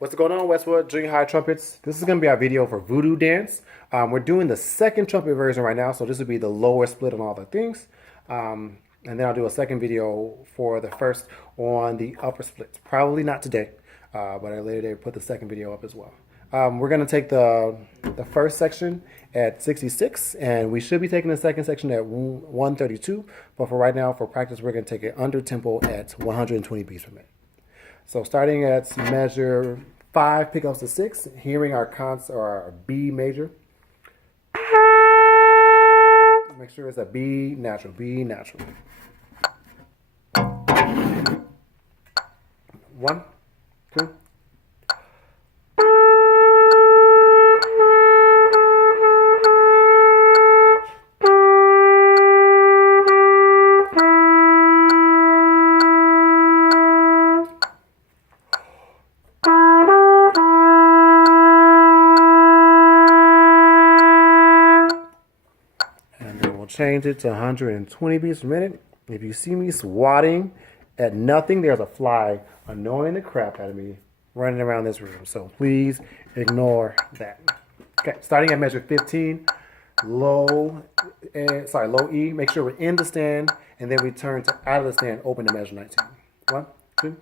What's going on, Westwood Junior High Trumpets? This is going to be our video for VooDoo Dance. We're doing the second trumpet version right now, so this would be the lower split on all the things. And then I'll do a second video for the first on the upper splits. Probably not today, but at a later date put the second video up as well. We're going to take the first section at 66, and we should be taking the second section at 132. But for right now, for practice, we're going to take it under tempo at 120 beats per minute. So starting at measure 5 pickups to 6, hearing our our B major. Make sure it's a B natural, B natural. 1, 2. Change it to 120 beats per minute. If you see me swatting at nothing, there's a fly annoying the crap out of me running around this room. So please ignore that. Okay, starting at measure 15, low E. Make sure we're in the stand, and then we turn to out of the stand, open to measure 19. 1, 2.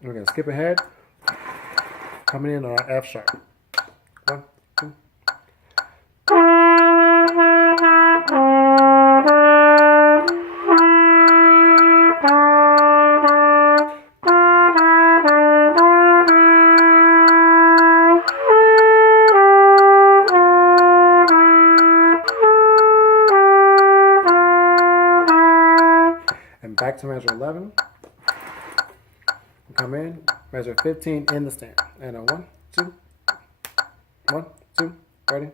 We're going to skip ahead, coming in on our F sharp. 1, 2. And back to measure 11. Come in, measure 15 in the stand. And a 1, 2, 1, 2, ready?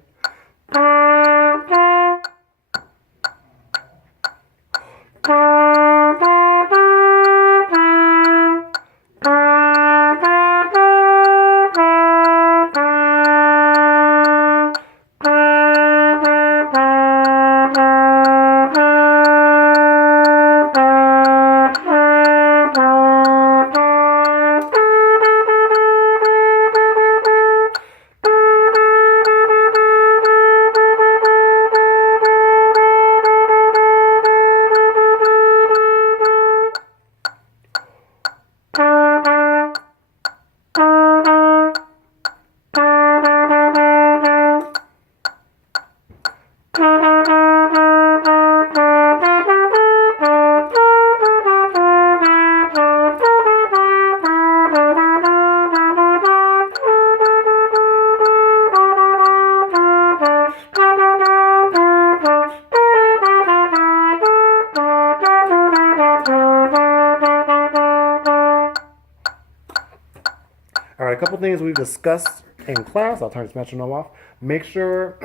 All right, a couple things we've discussed in class. I'll turn this metronome off. Make sure,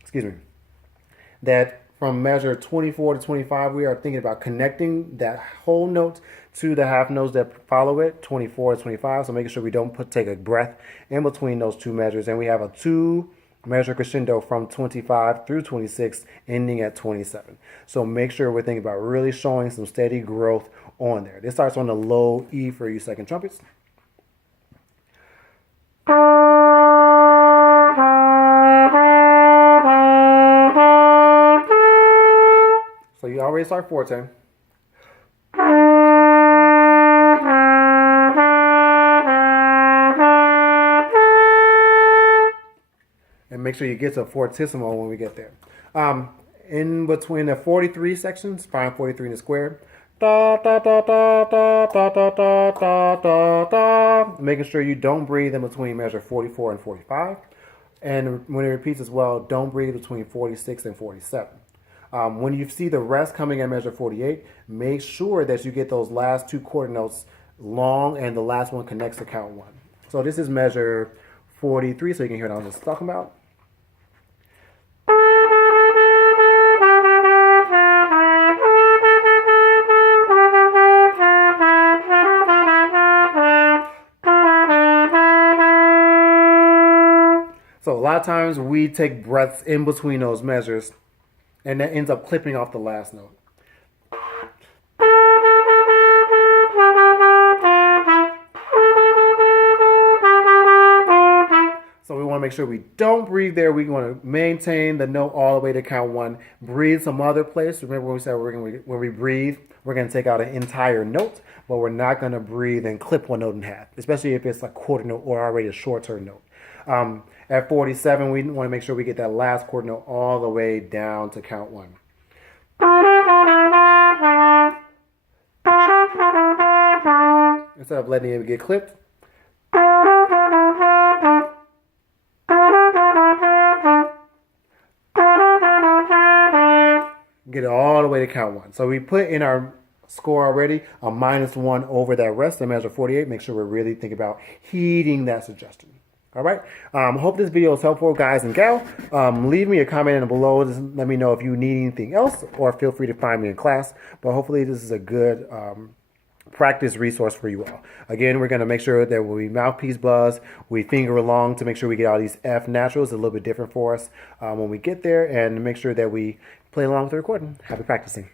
excuse me, that from measure 24 to 25, we are thinking about connecting that whole note to the half notes that follow it, 24 to 25. So making sure we don't take a breath in between those two measures. And we have a 2-measure crescendo from 25 through 26, ending at 27. So make sure we're thinking about really showing some steady growth on there. This starts on the low E for you second trumpets. start forte. And make sure you get to fortissimo when we get there. In between the 43 sections, find 43 in the square. Da, da, da, da, da, da, da, da, da, da. Making sure you don't breathe in between measure 44 and 45. And when it repeats as well, don't breathe between 46 and 47. When you see the rest coming at measure 48, make sure that you get those last two quarter notes long and the last one connects to count 1. So this is measure 43, so you can hear what I was just talking about. So a lot of times we take breaths in between those measures, and that ends up clipping off the last note. So we want to make sure we don't breathe there. We want to maintain the note all the way to count 1. Breathe some other place. Remember when we said when we breathe, we're going to take out an entire note, but we're not going to breathe and clip one note in half, especially if it's a quarter note or already a short-term note. At 47, we want to make sure we get that last quarter note all the way down to count 1. Instead of letting it get clipped. Get it all the way to count 1. So we put in our score already a -1 over that rest of measure 48. Make sure we're really thinking about heeding that suggestion. All right. Hope this video is helpful, guys and gal. Leave me a comment below. Just let me know if you need anything else, or feel free to find me in class. But hopefully this is a good practice resource for you all. Again, we're going to make sure that when we mouthpiece buzz, we finger along to make sure we get all these F naturals. A little bit different for us when we get there, and make sure that we play along with the recording. Happy practicing.